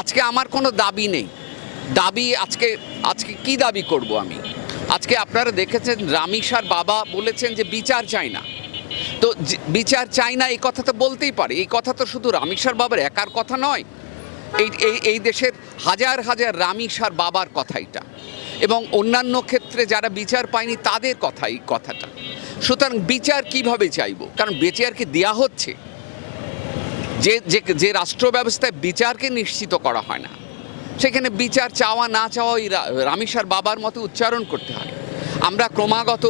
আজকে আমার কোনো দাবি নেই। দাবি আজকে আজকে কি দাবি করব আমি? আজকে আপনারা দেখেছেন রামিসার বাবা বলেছেন যে বিচার চাই না। তো বিচার চাই না এই কথা তো বলতেই পারে। এই কথা তো শুধু রামিসার বাবার একার কথা নয়। এই দেশের হাজার হাজার রামিসার বাবার কথা এটা, এবং অন্যান্য ক্ষেত্রে যারা বিচার পায়নি তাদের কথা এই কথাটা। সুতরাং বিচার কিভাবে চাইব? কারণ বিচারকে দেয়া হচ্ছে। যে রাষ্ট্র ব্যবস্থায় বিচারকে নিশ্চিত করা হয় না, সেখানে বিচার চাওয়া না চাওয়া ওই রামিসার বাবার মতো উচ্চারণ করতে হয়। আমরা ক্রমাগত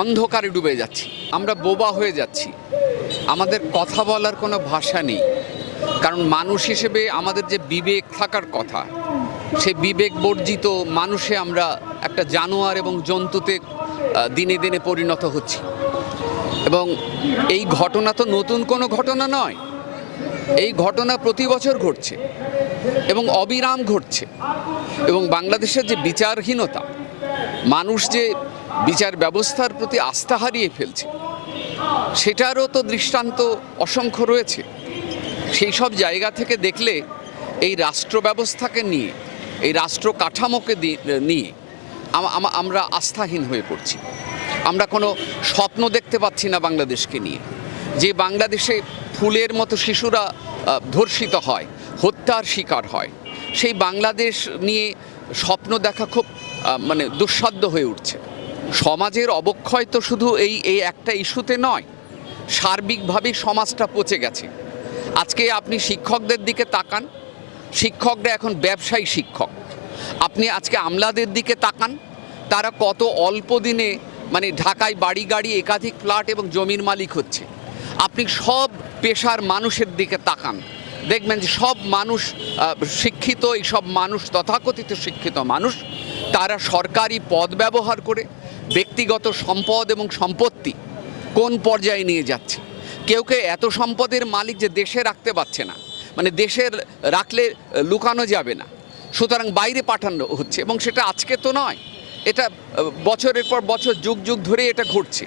অন্ধকারে ডুবে যাচ্ছি, আমরা বোবা হয়ে যাচ্ছি, আমাদের কথা বলার কোনো ভাষা নেই। কারণ মানুষ হিসেবে আমাদের যে বিবেক থাকার কথা, সেই বিবেক বর্জিত মানুষে আমরা একটা জানোয়ার এবং জন্তুতে দিনে দিনে পরিণত হচ্ছি। এবং এই ঘটনা তো নতুন কোনো ঘটনা নয়। এই ঘটনা প্রতি বছর ঘটছে এবং অবিরাম ঘটছে। এবং বাংলাদেশের যে বিচারহীনতা, মানুষ যে বিচার ব্যবস্থার প্রতি আস্থা হারিয়ে ফেলছে, সেটারও তো দৃষ্টান্ত অসংখ্য রয়েছে। সেই সব জায়গা থেকে দেখলে এই রাষ্ট্র ব্যবস্থাকে নিয়ে, এই রাষ্ট্র কাঠামোকে নিয়ে আমরা আস্থাহীন হয়ে পড়ছি। আমরা কোনো স্বপ্ন দেখতে পাচ্ছি না বাংলাদেশকে নিয়ে। যে বাংলাদেশে ফুলের মতো শিশুরা ধর্ষিত হয়, হত্যার শিকার হয়, সেই বাংলাদেশ নিয়ে স্বপ্ন দেখা খুব দুঃসাধ্য হয়ে উঠছে। সমাজের অবক্ষয় তো শুধু এই একটা ইস্যুতে নয়, সার্বিকভাবে সমাজটা পচে গেছে। আজকে আপনি শিক্ষকদের দিকে তাকান, শিক্ষকরা এখন ব্যবসায়ী শিক্ষক। আপনি আজকে আমলাদের দিকে তাকান, তারা কত অল্প দিনে ঢাকায় বাড়ি গাড়ি, একাধিক ফ্ল্যাট এবং জমির মালিক হচ্ছে। আপনি সব পেশার মানুষের দিকে তাকান, দেখবেন যে সব মানুষ শিক্ষিত, এই সব মানুষ তথাকথিত শিক্ষিত মানুষ, তারা সরকারি পদ ব্যবহার করে ব্যক্তিগত সম্পদ এবং সম্পত্তি কোন পর্যায়ে নিয়ে যাচ্ছে। কেউ এত সম্পদের মালিক যে দেশে রাখতে পারছে না, দেশের রাখলে লুকানো যাবে না, সুতরাং বাইরে পাঠানো হচ্ছে। এবং সেটা আজকে তো নয়, এটা বছরের পর বছর, যুগ যুগ ধরে এটা ঘটছে।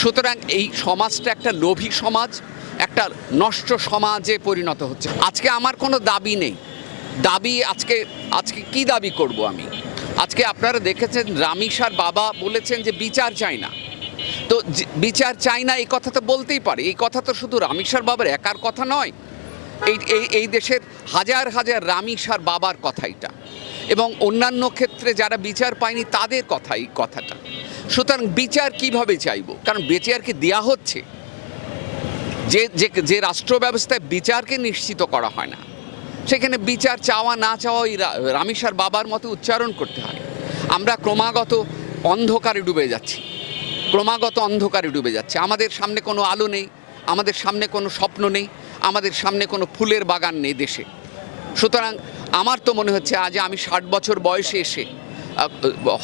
সুতরাং এই সমাজটা একটা লোভী সমাজ, একটা নষ্ট সমাজে পরিণত হচ্ছে। আজকে আমার কোনো দাবি নেই। দাবি আজকে কি দাবি করব আমি? আজকে আপনারা দেখেছেন রামিসার বাবা বলেছেন যে বিচার চাই না। তো বিচার চাই না এই কথা তো বলতেই পারে। এই কথা তো শুধু রামিসার বাবার একার কথা নয়। এই দেশের হাজার হাজার রামিসার বাবার কথা এটা, এবং অন্যান্য ক্ষেত্রে যারা বিচার পায়নি তাদের কথা এই কথাটা। সুতরাং বিচার কিভাবে চাইব? কারণ বিচারকে দেয়া হচ্ছে। যে রাষ্ট্র ব্যবস্থায় বিচারকে নিশ্চিত করা হয় না, সেখানে বিচার চাওয়া না চাওয়া ওই রামিসার বাবার মতো উচ্চারণ করতে হয়। আমরা ক্রমাগত অন্ধকারে ডুবে যাচ্ছি, ক্রমাগত অন্ধকারে ডুবে যাচ্ছে। আমাদের সামনে কোনো আলো নেই, আমাদের সামনে কোনো স্বপ্ন নেই, আমাদের সামনে কোনো ফুলের বাগান নেই দেশে। সুতরাং আমার তো মনে হচ্ছে আজ আমি 60 বছর বয়সে এসে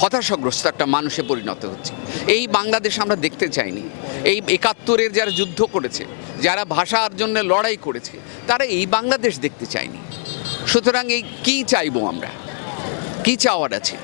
হতাশাগ্রস্ত একটা মানুষে পরিণত হচ্ছে। এই বাংলাদেশ আমরা দেখতে চাইনি। এই 71-এর যারা যুদ্ধ করেছে, যারা ভাষার জন্য লড়াই করেছে, তারা এই বাংলাদেশ দেখতে চায়নি। সুতরাং এই কি চাইবো আমরা? কি চাওয়ার আছে?